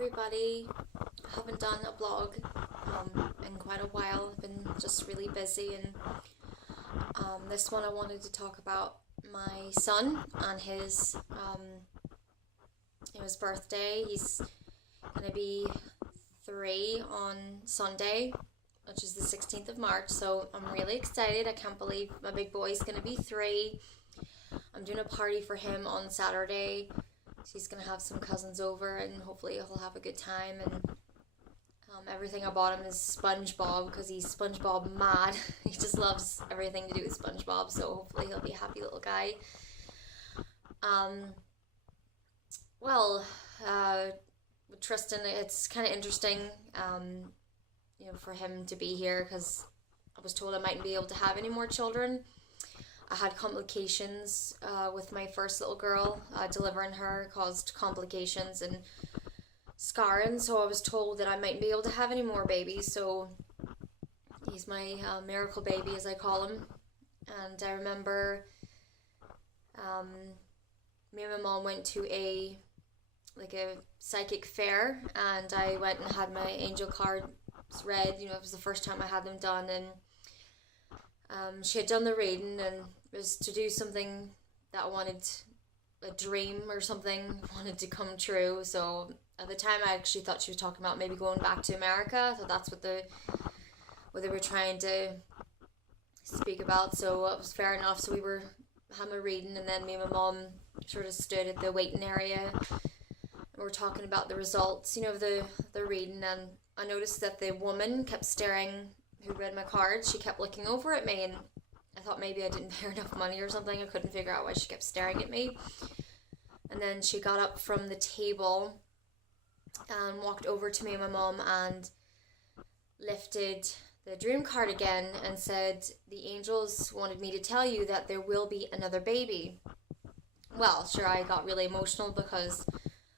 everybody. I haven't done a vlog in quite a while. I've been just really busy, and this one I wanted to talk about my son and his birthday. He's gonna be 3 on Sunday, which is the 16th of March, so I'm really excited. I can't believe my big boy's gonna be 3. I'm doing a party for him on Saturday. He's gonna have some cousins over, and hopefully he'll have a good time. And everything I bought him is SpongeBob because he's SpongeBob mad. He just loves everything to do with SpongeBob, so hopefully he'll be a happy little guy. Well, with Tristan, it's kind of interesting, for him to be here because I was told I mightn't be able to have any more children. I had complications with my first little girl. Delivering her caused complications and scarring, so I was told that I mightn't be able to have any more babies. So he's my miracle baby, as I call him. And I remember me and my mom went to a psychic fair, and I went and had my angel cards read. It was the first time I had them done, and she had done the reading, and it was to do something that I wanted, a dream or something, wanted to come true. So at the time I actually thought she was talking about maybe going back to America. So that's what they were trying to speak about. So it was fair enough. So we had my reading, and then me and my mom sort of stood at the waiting area, and we were talking about the results, of the reading. And I noticed that the woman kept staring, who read my cards. She kept looking over at me, and I thought maybe I didn't pay her enough money or something. I couldn't figure out why she kept staring at me. And then she got up from the table and walked over to me and my mom and lifted the dream card again and said, "The angels wanted me to tell you that there will be another baby." Well, sure, I got really emotional because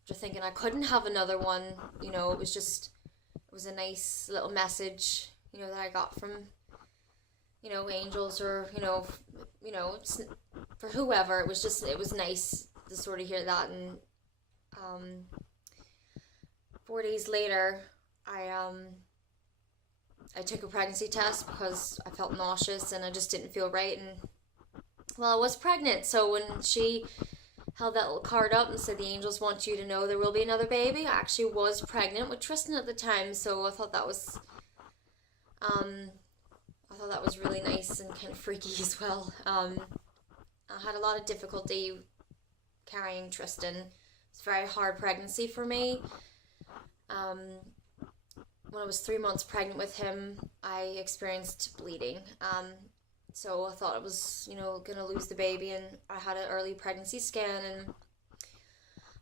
after thinking I couldn't have another one, it was a nice little message, that I got from, angels, or, for whoever. It was nice to sort of hear that. And 4 days later, I took a pregnancy test because I felt nauseous and I just didn't feel right. And well, I was pregnant. So when she held that little card up and said, "The angels want you to know there will be another baby," I actually was pregnant with Tristan at the time. So I thought that was really nice and kind of freaky as well. I had a lot of difficulty carrying Tristan. It's a very hard pregnancy for me. When I was 3 months pregnant with him, I experienced bleeding. So I thought I was, gonna lose the baby, and I had an early pregnancy scan, and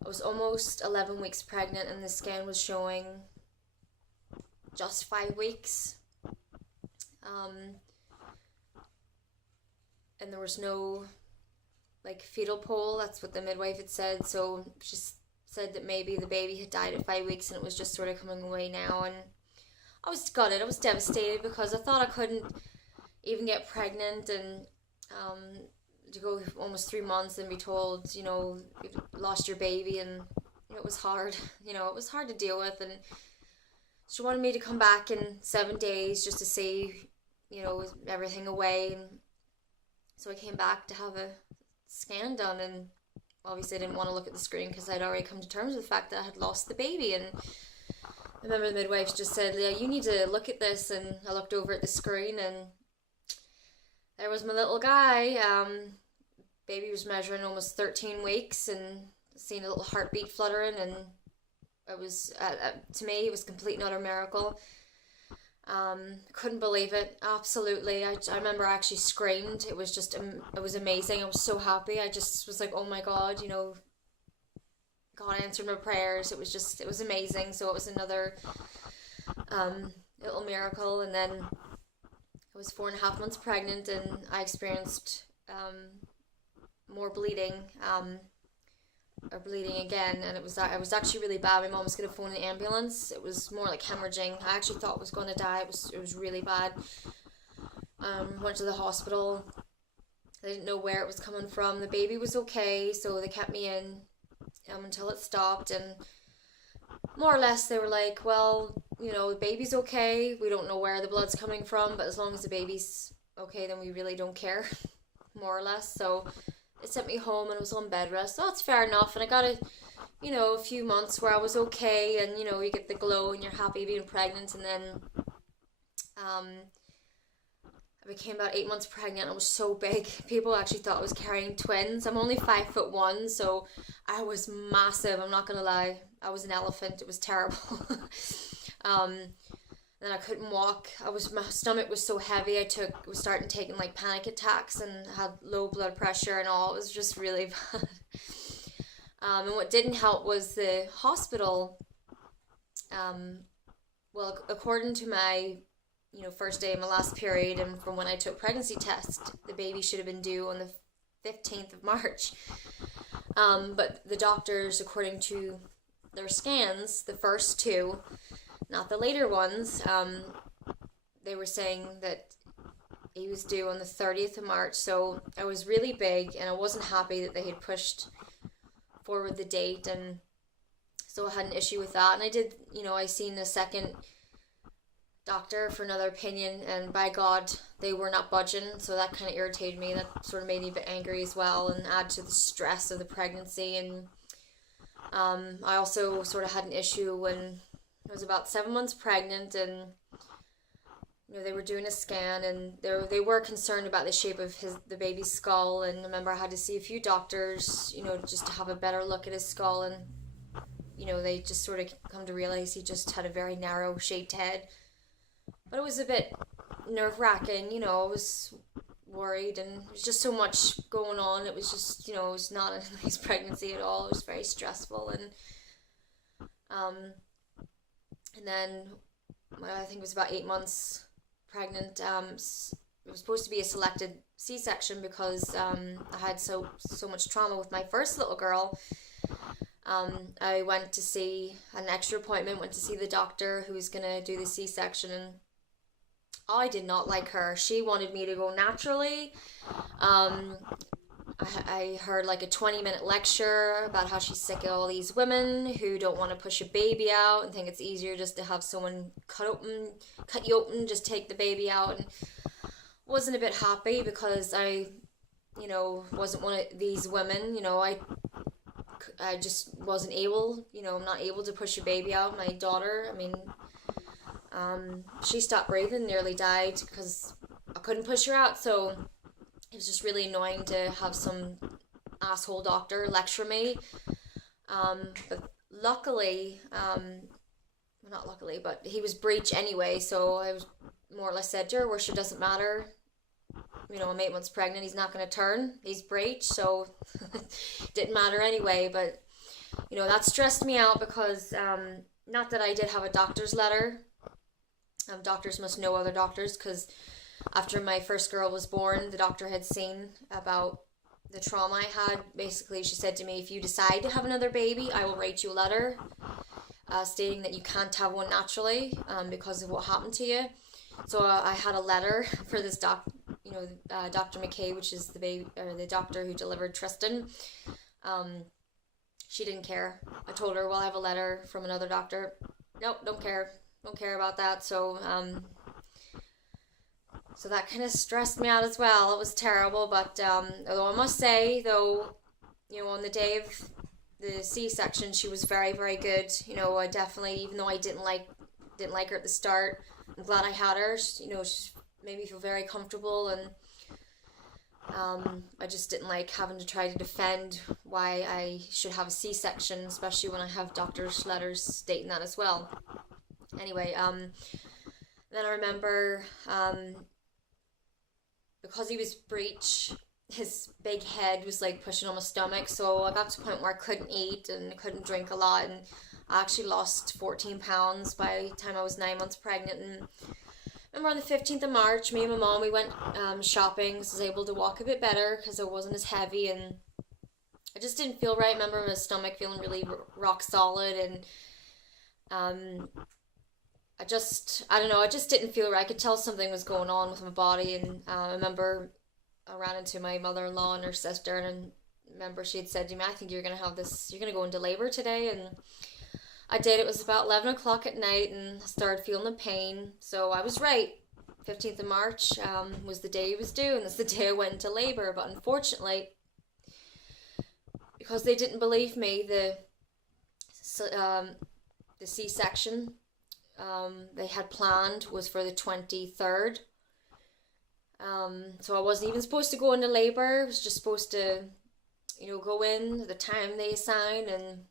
I was almost 11 weeks pregnant, and the scan was showing just 5 weeks. And there was no fetal pole. That's what the midwife had said. So she said that maybe the baby had died at 5 weeks and it was just sort of coming away now. And I was gutted. I was devastated because I thought I couldn't even get pregnant, and to go almost 3 months and be told, you've lost your baby, and it was hard. It was hard to deal with. And she wanted me to come back in 7 days just to see, everything away. And so I came back to have a scan done, and obviously I didn't want to look at the screen because I'd already come to terms with the fact that I had lost the baby. And I remember the midwife just said, "Yeah, you need to look at this." And I looked over at the screen, and there was my little guy. Baby was measuring almost 13 weeks, and seeing a little heartbeat fluttering, and it was, to me, it was a complete and utter miracle. Couldn't believe it. Absolutely. I remember I actually screamed. It was just, it was amazing. I was so happy. I just was like, oh my God, God answered my prayers. It was amazing. So it was another little miracle. And then I was 4.5 months pregnant, and I experienced more bleeding, or bleeding again, and it was actually really bad. My mom was going to phone an ambulance. It was more like hemorrhaging. I actually thought I was going to die. It was really bad. Went to the hospital. They didn't know where it was coming from. The baby was okay, so they kept me in until it stopped. And more or less they were like, well, the baby's okay. We don't know where the blood's coming from, but as long as the baby's okay, then we really don't care, more or less. So they sent me home and I was on bed rest. So that's fair enough. And I got a few months where I was okay, and you get the glow and you're happy being pregnant. And then um, I became about 8 months pregnant. I was so big. People actually thought I was carrying twins. I'm only 5'1", so I was massive. I'm not gonna lie. I was an elephant. It was terrible. um, then I couldn't walk. My stomach was so heavy. Was starting taking like panic attacks and had low blood pressure and all. It was just really bad. And what didn't help was the hospital. Well, according to my first day of my last period, and from when I took pregnancy test, the baby should have been due on the 15th of March. But the doctors, according to their scans, the first two, not the later ones, they were saying that he was due on the 30th of March. So I was really big, and I wasn't happy that they had pushed forward the date, and so I had an issue with that. And I seen a second doctor for another opinion, and by God, they were not budging, so that kind of irritated me. That sort of made me a bit angry as well, and add to the stress of the pregnancy. And I also sort of had an issue when I was about 7 months pregnant, and they were doing a scan, and they were concerned about the shape of the baby's skull. And I remember I had to see a few doctors, just to have a better look at his skull, and they just sort of come to realize he just had a very narrow shaped head. But it was a bit nerve-wracking, I was worried, and there was just so much going on. It was just, it was not a nice pregnancy at all. It was very stressful. And then I think it was about 8 months pregnant. It was supposed to be a selected C-section because I had so much trauma with my first little girl. I went to see an extra appointment, went to see the doctor who was going to do the C-section, and I did not like her. She wanted me to go naturally. I heard like a 20-minute lecture about how she's sick of all these women who don't want to push a baby out and think it's easier just to have someone cut you open, just take the baby out. And wasn't a bit happy because I wasn't one of these women. I just wasn't able, I'm not able to push a baby out. My daughter, she stopped breathing, nearly died because I couldn't push her out. So it was just really annoying to have some asshole doctor lecture me. But luckily, well, not luckily, but he was breech anyway. So I was more or less said, your worship doesn't matter. I'm 8 months pregnant. He's not going to turn. He's breech, so didn't matter anyway. But that stressed me out because not that I did have a doctor's letter. Doctors must know other doctors, because after my first girl was born, the doctor had seen about the trauma I had. Basically, she said to me, if you decide to have another baby, I will write you a letter stating that you can't have one naturally because of what happened to you. So I had a letter for this Dr. McKay, which is the doctor who delivered Tristan. She didn't care. I told her, well, I have a letter from another doctor. Nope, don't care about that. So that kind of stressed me out as well. It was terrible, but although I must say, though, on the day of the C-section, she was very, very good. I definitely, even though I didn't like her at the start, I'm glad I had her. She made me feel very comfortable, and I just didn't like having to try to defend why I should have a C-section, especially when I have doctor's letters stating that as well. Anyway, then I remember, because he was breech, his big head was like pushing on my stomach, so I got to a point where I couldn't eat and couldn't drink a lot, and I actually lost 14 pounds by the time I was 9 months pregnant. And I remember on the 15th of March, me and my mom, we went shopping. I was able to walk a bit better because I wasn't as heavy, and I just didn't feel right. I remember my stomach feeling really rock solid, and I don't know, I just didn't feel right. I could tell something was going on with my body, and I remember I ran into my mother-in-law and her sister, and I remember she had said to me, I think you're going to go into labor today, and I did. It was about 11 o'clock at night and I started feeling the pain. So I was right. 15th of March was the day he was due, and that's the day I went into labor. But unfortunately, because they didn't believe me, the C-section they had planned was for the 23rd. So I wasn't even supposed to go into labor. I was just supposed to, go in at the time they assign and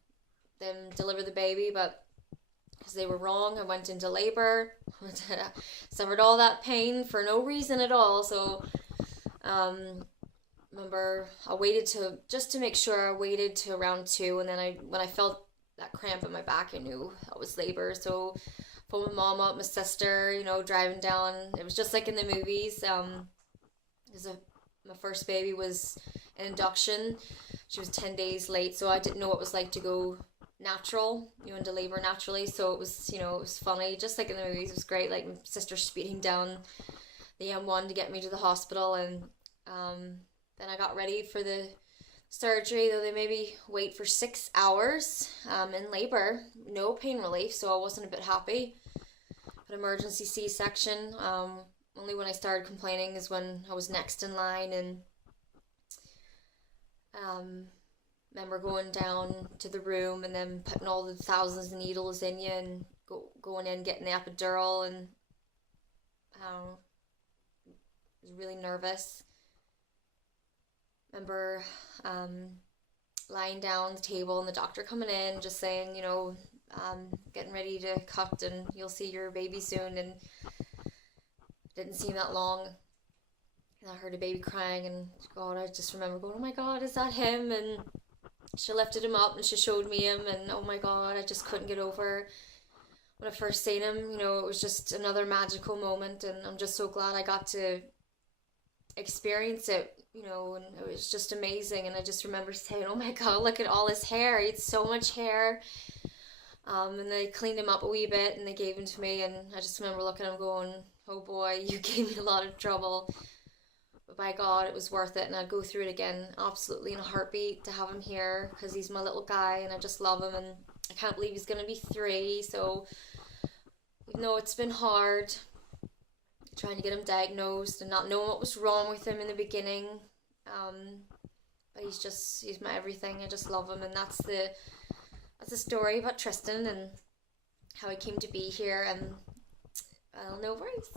then deliver the baby. But because they were wrong, I went into labor, suffered all that pain for no reason at all. So, remember, I waited just to make sure. I waited to around 2, and then when I felt that cramp in my back, I knew that was labor. So, pulled my mom up, my sister, driving down. It was just like in the movies. My first baby was an induction. She was 10 days late, so I didn't know what it was like to go natural, into labor naturally. So it was, it was funny, just like in the movies. It was great. Like my sister speeding down the M1 to get me to the hospital, and then I got ready for the surgery. Though they made me wait for 6 hours in labor, no pain relief, so I wasn't a bit happy. But emergency C-section. Only when I started complaining is when I was next in line, and remember going down to the room and then putting all the thousands of needles in you and going in, getting the epidural, and I was really nervous. Remember lying down on the table and the doctor coming in just saying, getting ready to cut and you'll see your baby soon, and it didn't seem that long. And I heard a baby crying, and God, I just remember going, oh my God, is that him? And she lifted him up and she showed me him, and oh my God, I just couldn't get over when I first seen him. It was just another magical moment, and I'm just so glad I got to experience it, and it was just amazing. And I just remember saying, oh my God, look at all his hair. He had so much hair. And they cleaned him up a wee bit and they gave him to me, and I just remember looking at him going, oh boy, you gave me a lot of trouble. But by God, it was worth it, and I'd go through it again absolutely in a heartbeat to have him here, because he's my little guy and I just love him, and I can't believe he's going to be 3. So even though it's been hard trying to get him diagnosed and not knowing what was wrong with him in the beginning, but he's my everything. I just love him, and that's the story about Tristan and how he came to be here, and no worries.